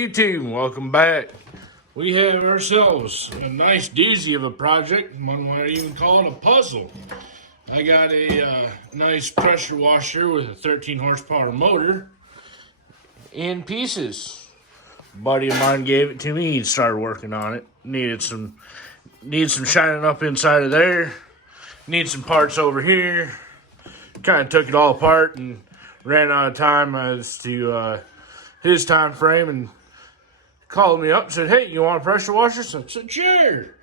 YouTube? Welcome back. We have ourselves a nice doozy of a project. One might even call it a puzzle. I got a nice pressure washer with a 13 horsepower motor in pieces. A buddy of mine gave it to me. He started working on it. Needed some shining up inside of there. Need some parts over here. Kind of took it all apart and ran out of time as to his time frame and called me up and said, "Hey, you want a pressure washer?" So I said, "Sure."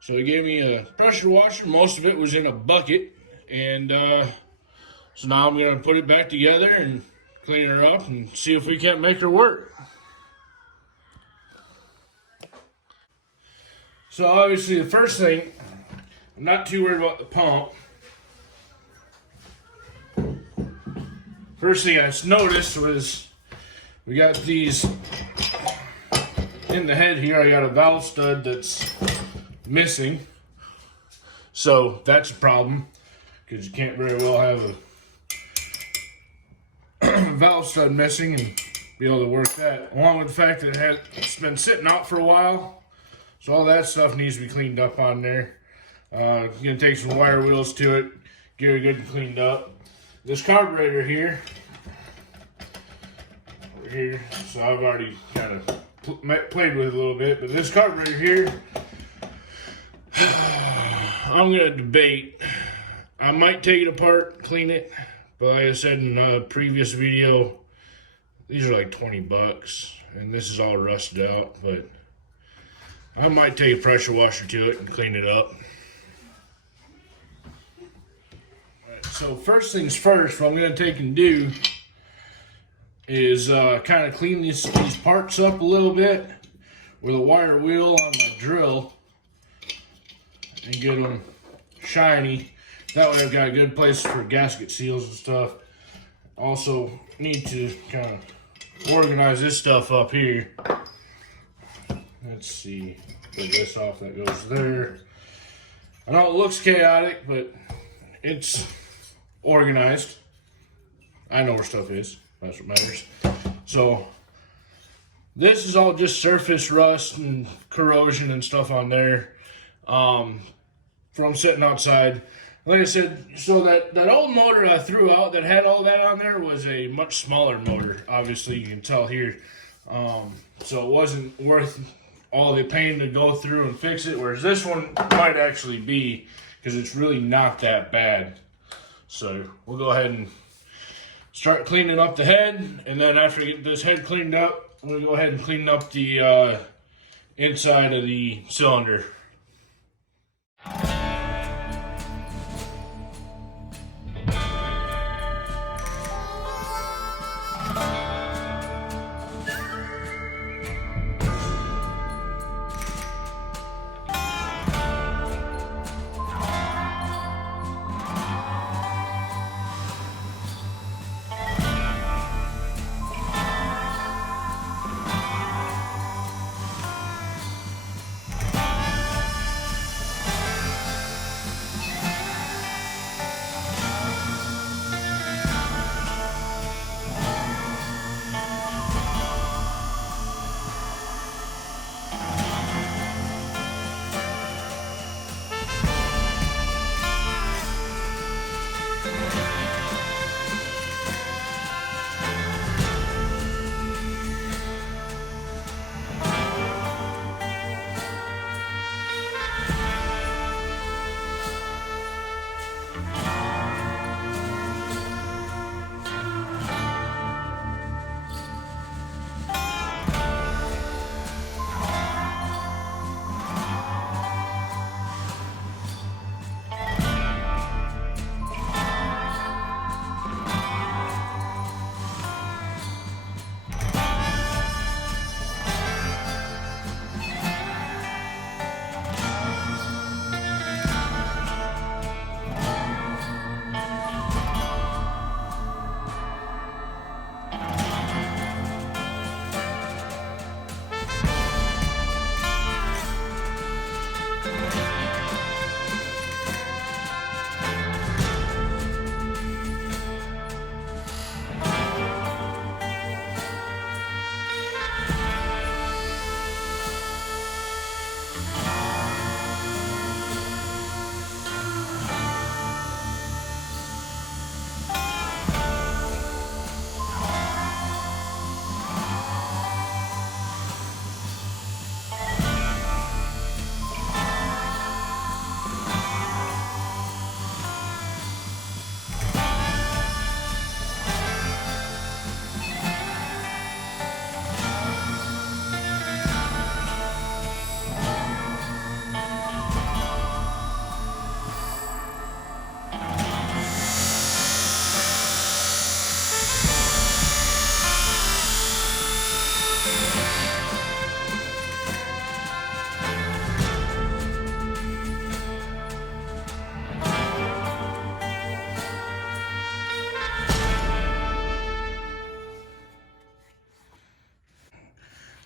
So he gave me a pressure washer. Most of it was in a bucket. And so now I'm going to put it back together and clean her up and see if we can't make her work. So obviously the first thing, I'm not too worried about the pump. First thing I noticed was we got these in the head here. I got a valve stud that's missing. So that's a problem because you can't very well have a valve stud missing and be able to work that. Along with the fact that it's been sitting out for a while. So all that stuff needs to be cleaned up on there. Going to take some wire wheels to it, get it good and cleaned up. This carburetor here, so I've already kind of played with it a little bit, but this carburetor here, I'm going to debate. I might take it apart, clean it, but like I said in a previous video, these are like 20 bucks, and this is all rusted out, but I might take a pressure washer to it and clean it up. Alright, so first things first, what I'm going to take and do is kind of clean these parts up a little bit with a wire wheel on my drill and get them shiny. That way I've got a good place for gasket seals and stuff. Also need to kind of organize this stuff up here. Let's see, get this off, that goes there. I know it looks chaotic, but it's organized. I know where stuff is. That's what matters. So this is all just surface rust and corrosion and stuff on there from sitting outside. Like I said, so that old motor I threw out that had all that on there was a much smaller motor. Obviously, you can tell here. So it wasn't worth all the pain to go through and fix it, whereas this one might actually be, because it's really not that bad. So we'll go ahead and start cleaning up the head, and then after we get this head cleaned up, we'll go ahead and clean up the inside of the cylinder.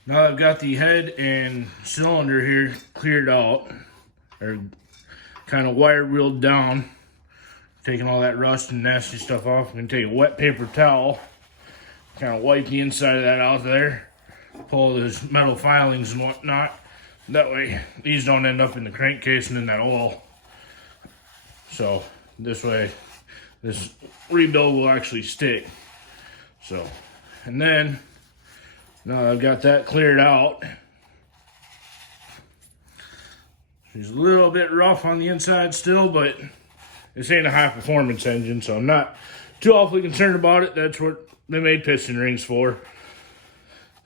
Now I've got the head and cylinder here cleared out, or kind of wire wheeled down, taking all that rust and nasty stuff off. I'm going to take a wet paper towel, kind of wipe the inside of that out there, pull those metal filings and whatnot. That way these don't end up in the crankcase and in that oil. So this way this rebuild will actually stick. So, and then now I've got that cleared out. She's a little bit rough on the inside still, but this ain't a high performance engine, so I'm not too awfully concerned about it. That's what they made piston rings for.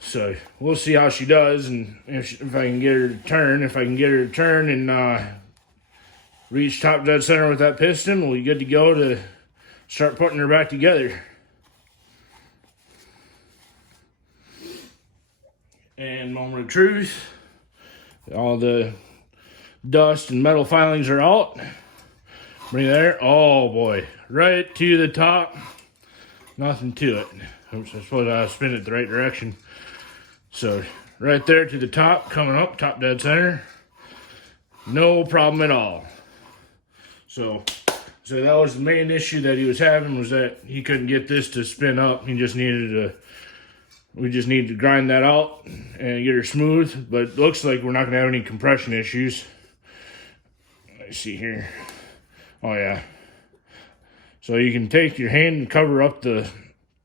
So we'll see how she does, and if I can get her to turn. If I can get her to turn and reach top dead center with that piston, we'll be good to go to start putting her back together. And moment of truth, all the dust and metal filings are out. Bring it there. Oh boy, right to the top. Nothing to it. Oops, I suppose I spin it the right direction. So right there to the top, coming up, top dead center. No problem at all. So that was the main issue that he was having, was that he couldn't get this to spin up. He just needed to, we just need to grind that out and get her smooth. But it looks like we're not gonna have any compression issues. Let's see here. Oh yeah. So you can take your hand and cover up the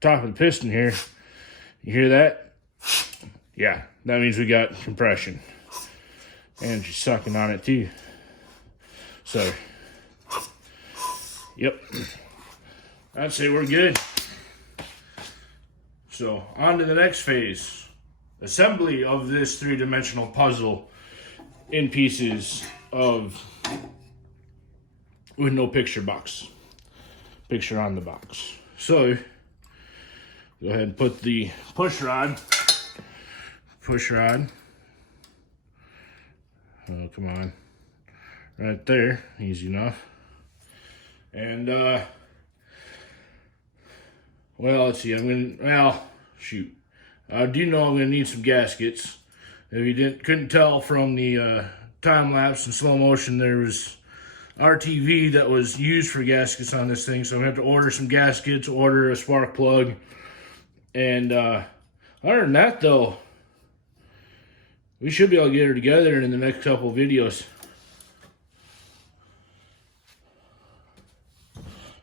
top of the piston here. You hear that? Yeah, that means we got compression. And she's sucking on it too. So, yep. I'd say we're good. So, on to the next phase. Assembly of this three-dimensional puzzle in pieces of, with no picture box. Picture on the box. So, go ahead and put the push rod. Oh, come on. Right there. Easy enough. And, well, let's see. Shoot. I do know I'm going to need some gaskets. If you couldn't tell from the time lapse and slow motion, there was RTV that was used for gaskets on this thing. So I'm going to have to order some gaskets, order a spark plug. And other than that, though, we should be able to get her together in the next couple of videos.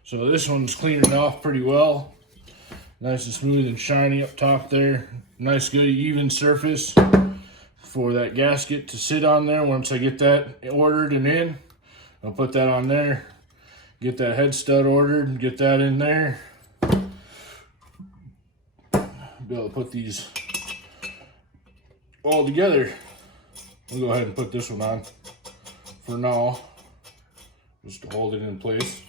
So this one's cleaning off pretty well. Nice and smooth and shiny up top there. Nice, good, even surface for that gasket to sit on there. Once I get that ordered and in, I'll put that on there. Get that head stud ordered and get that in there. Be able to put these all together. We'll go ahead and put this one on for now, just to hold it in place.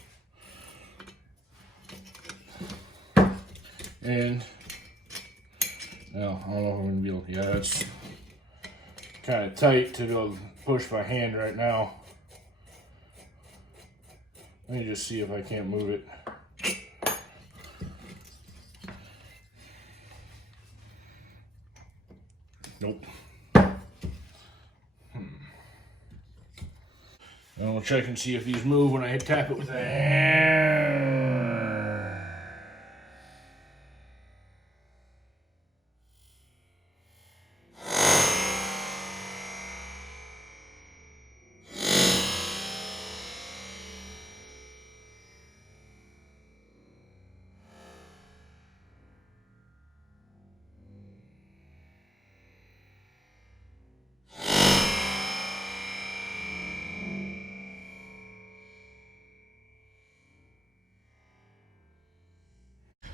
And well, I don't know if I'm gonna be able to. Yeah, it's kind of tight to go push by hand right now. Let me just see if I can't move it. Nope. And we'll check and see if these move when I tap it with a hand.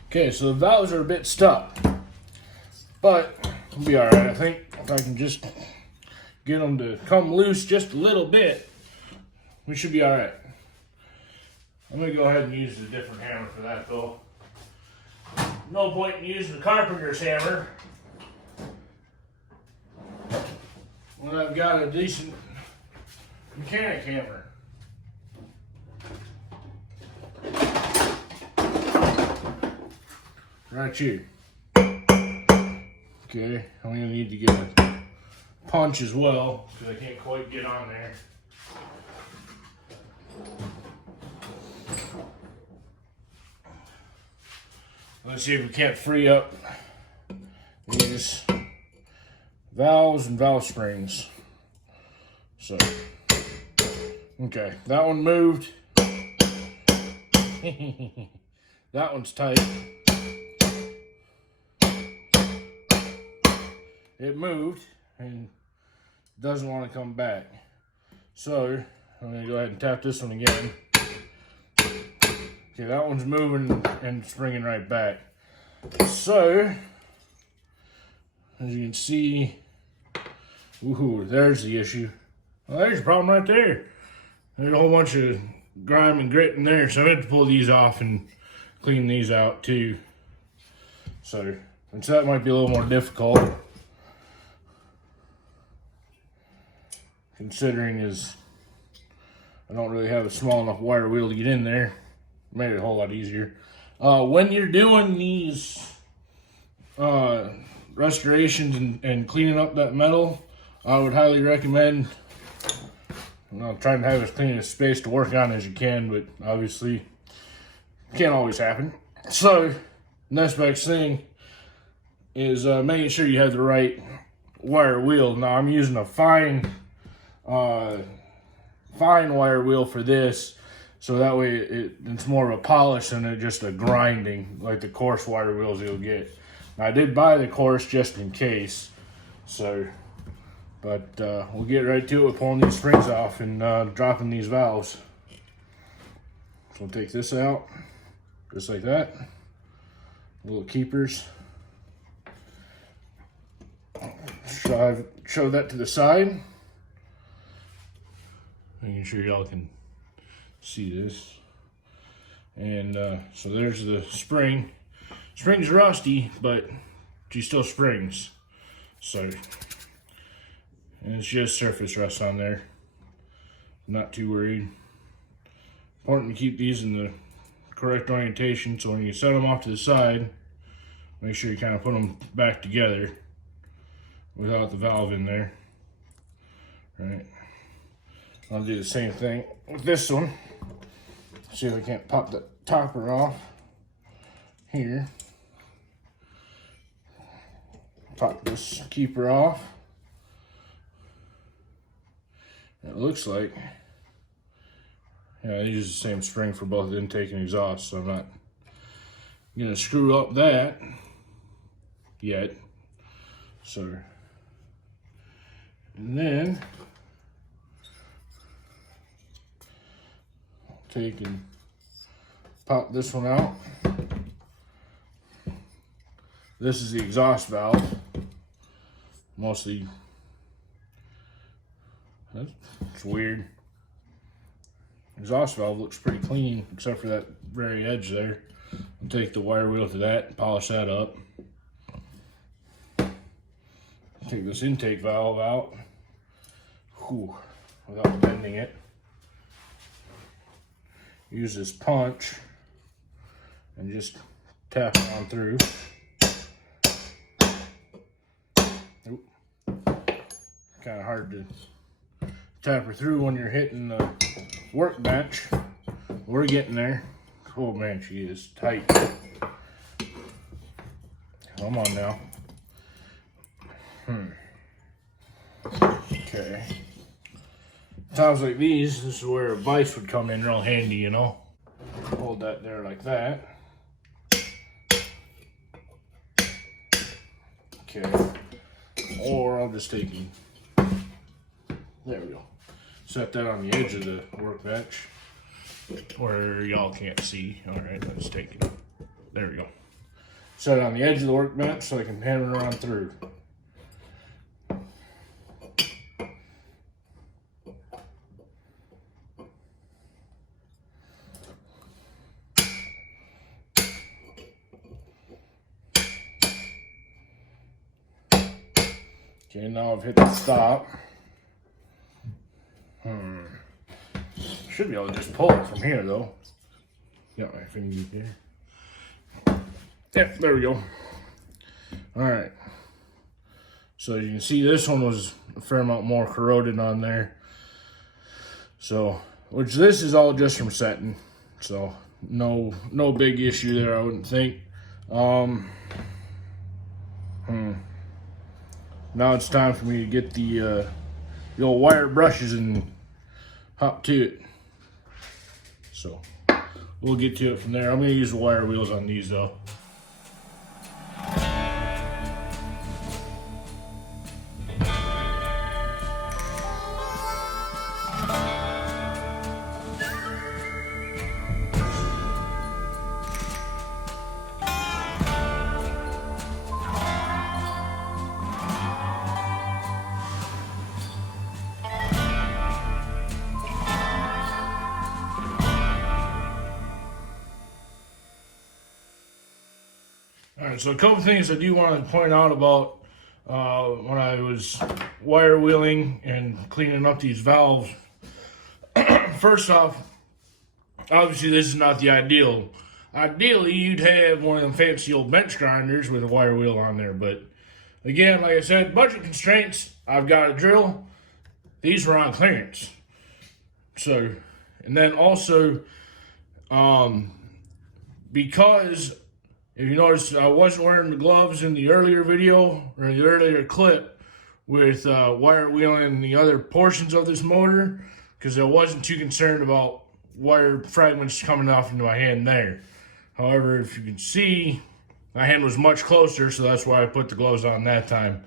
Okay, so the valves are a bit stuck, but we'll be all right. I think if I can just get them to come loose just a little bit, we should be all right. I'm gonna go ahead and use a different hammer for that though. No point in using the carpenter's hammer when I've got a decent mechanic hammer. Right here. Okay, I'm gonna need to get a punch as well because I can't quite get on there. Let's see if we can't free up these valves and valve springs. So, okay, that one moved. That one's tight. It moved and doesn't want to come back. So I'm going to go ahead and tap this one again. Okay, that one's moving and springing right back. So, as you can see, woohoo, there's the issue. Well, there's the problem right there. There's a whole bunch of grime and grit in there, so I have to pull these off and clean these out too. So that might be a little more difficult, considering I don't really have a small enough wire wheel to get in there. Made it a whole lot easier. When you're doing these restorations and cleaning up that metal, I would highly recommend trying to have as clean a space to work on as you can, but obviously can't always happen. So next best thing is making sure you have the right wire wheel. Now I'm using a fine wire wheel for this, so that way it's more of a polish than just a grinding like the coarse wire wheels you'll get. Now, I did buy the coarse just in case, but we'll get right to it with pulling these springs off and dropping these valves. So we'll take this out just like that. Little keepers. Shove that to the side. Making sure y'all can see this. And so there's the spring. Spring's rusty, but she still springs. So, and it's just surface rust on there. Not too worried. Important to keep these in the correct orientation, so when you set them off to the side, make sure you kind of put them back together without the valve in there. Right. I'll do the same thing with this one. See if I can't pop the topper off here. Pop this keeper off. It looks like, yeah, I use the same spring for both intake and exhaust, so I'm not gonna screw up that yet. So, and then I'll take and pop this one out. This is the exhaust valve. Mostly, it's weird. Exhaust valve looks pretty clean, except for that very edge there. I'll take the wire wheel to that and polish that up. Take this intake valve out, without bending it. Use this punch and just tap it on through. Kind of hard to tap her through when you're hitting the workbench. We're getting there. Oh man, she is tight. Come on now. Okay. Times like these, this is where a vise would come in real handy, you know. Hold that there like that. Okay. Or I'll just take you. There we go. Set that on the edge of the workbench where y'all can't see. All right, let's take it. There we go. Set it on the edge of the workbench so I can hammer it around through. Okay, now I've hit the stop. Should be able to just pull it from here though. Yeah, my finger here. Yeah, there we go. Alright. So you can see this one was a fair amount more corroded on there. So, which this is all just from setting. So no big issue there, I wouldn't think. Now it's time for me to get the old wire brushes and hop to it. So we'll get to it from there. I'm going to use the wire wheels on these though. Alright, so a couple things I do want to point out about when I was wire wheeling and cleaning up these valves. First off, obviously this is not the ideal. Ideally, you'd have one of them fancy old bench grinders with a wire wheel on there, but again, like I said, budget constraints, I've got a drill. These were on clearance. So, and then also, because if you notice, I wasn't wearing the gloves in the earlier video, or the earlier clip, with wire wheeling the other portions of this motor, because I wasn't too concerned about wire fragments coming off into my hand there. However, if you can see, my hand was much closer, so that's why I put the gloves on that time.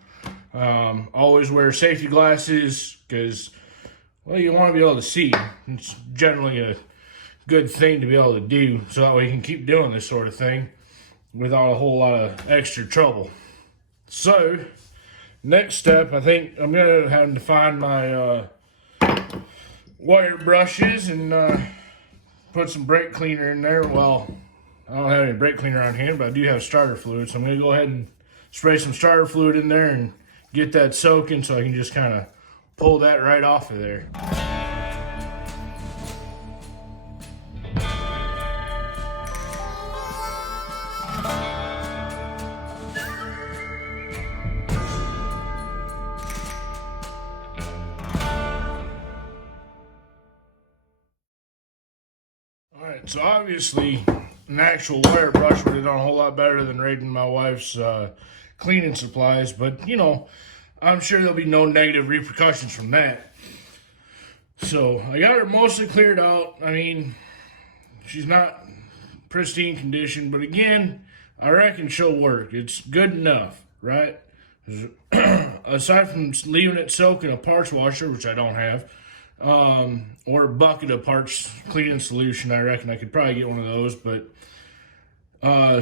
Always wear safety glasses, because, well, you want to be able to see. It's generally a good thing to be able to do, so that way you can keep doing this sort of thing without a whole lot of extra trouble. So, next step, I think I'm going to have to find my wire brushes and put some brake cleaner in there. Well, I don't have any brake cleaner on hand, but I do have starter fluid, so I'm going to go ahead and spray some starter fluid in there and get that soaking so I can just kind of pull that right off of there. Alright, so obviously an actual wire brush would have done a whole lot better than raiding my wife's cleaning supplies, but you know, I'm sure there'll be no negative repercussions from that. So I got her mostly cleared out. I mean, she's not pristine condition, but again, I reckon she'll work. It's good enough, right? Aside from leaving it soak in a parts washer, which I don't have, or a bucket of parts cleaning solution, I reckon I could probably get one of those. But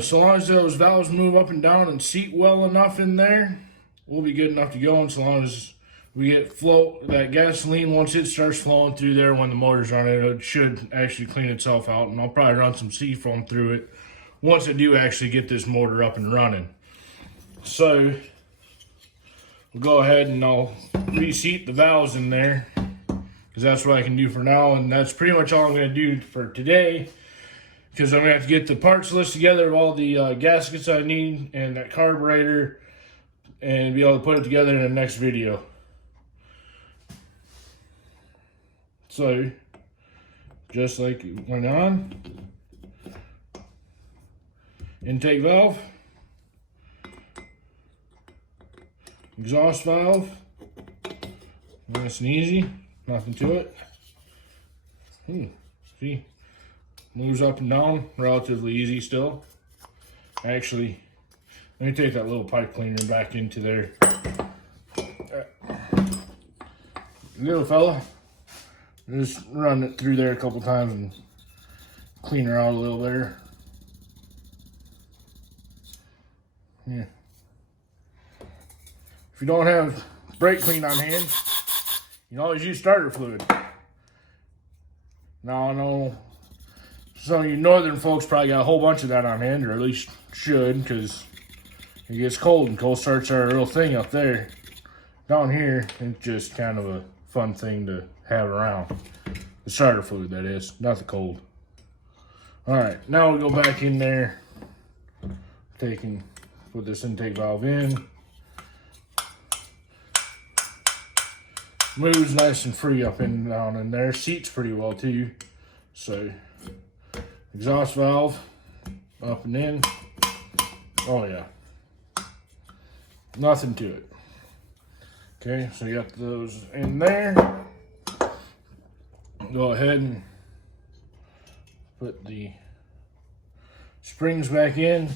so long as those valves move up and down and seat well enough in there, we'll be good enough to go. And so long as we get that gasoline, once it starts flowing through there when the motor's running, it should actually clean itself out. And I'll probably run some seafoam through it once I do actually get this motor up and running. So we'll go ahead and I'll reseat the valves in there, because that's what I can do for now. And that's pretty much all I'm going to do for today, because I'm going to have to get the parts list together of all the gaskets I need and that carburetor, and be able to put it together in the next video. So, just like it went on, intake valve, exhaust valve, nice and easy, nothing to it. See, moves up and down relatively easy still. Actually, let me take that little pipe cleaner back into there. Little fella, just run it through there a couple times and clean her out a little better. Yeah. If you don't have brake clean on hand, you can always use starter fluid. Now I know some of you northern folks probably got a whole bunch of that on hand, or at least should, because it gets cold and cold starts are a real thing up there. Down here, it's just kind of a fun thing to have around. The starter fluid, that is, not the cold. Alright, now we'll go back in there, put this intake valve in. moves nice and free up and down in there. Seats pretty well too. So exhaust valve up and in. Oh yeah, nothing to it. Okay, so you got those in there. Go ahead and put the springs back in.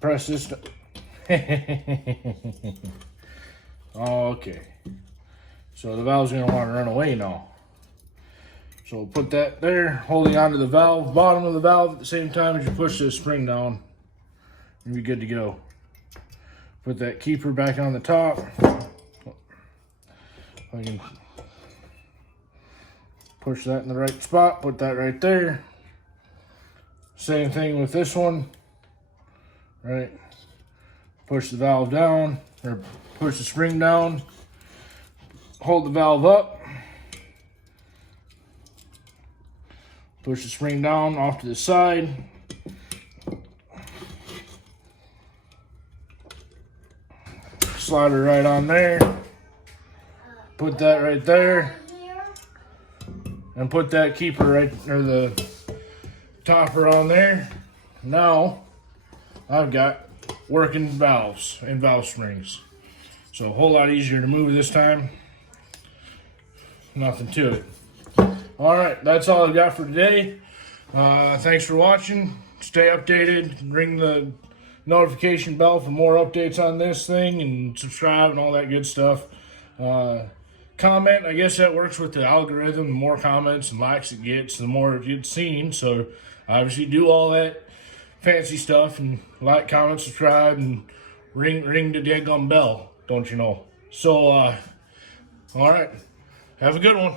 Press this. Okay, so the valve's gonna want to run away now. So we'll put that there, holding onto the valve, bottom of the valve at the same time as you push this spring down, and you're good to go. Put that keeper back on the top. I can push that in the right spot, put that right there. Same thing with this one, right? Push the valve down, or push the spring down, hold the valve up, push the spring down off to the side, slide it right on there, put that right there, and put that keeper right, or the topper on there. Now I've got working valves and valve springs. So a whole lot easier to move this time. Nothing to it. All right, that's all I got for today. Thanks for watching. Stay updated. Ring the notification bell for more updates on this thing, and subscribe and all that good stuff. Comment, I guess that works with the algorithm. The more comments and likes it gets, the more it gets seen. So obviously do all that fancy stuff, and like, comment, subscribe, and ring the daggum bell, don't you know? So all right, have a good one.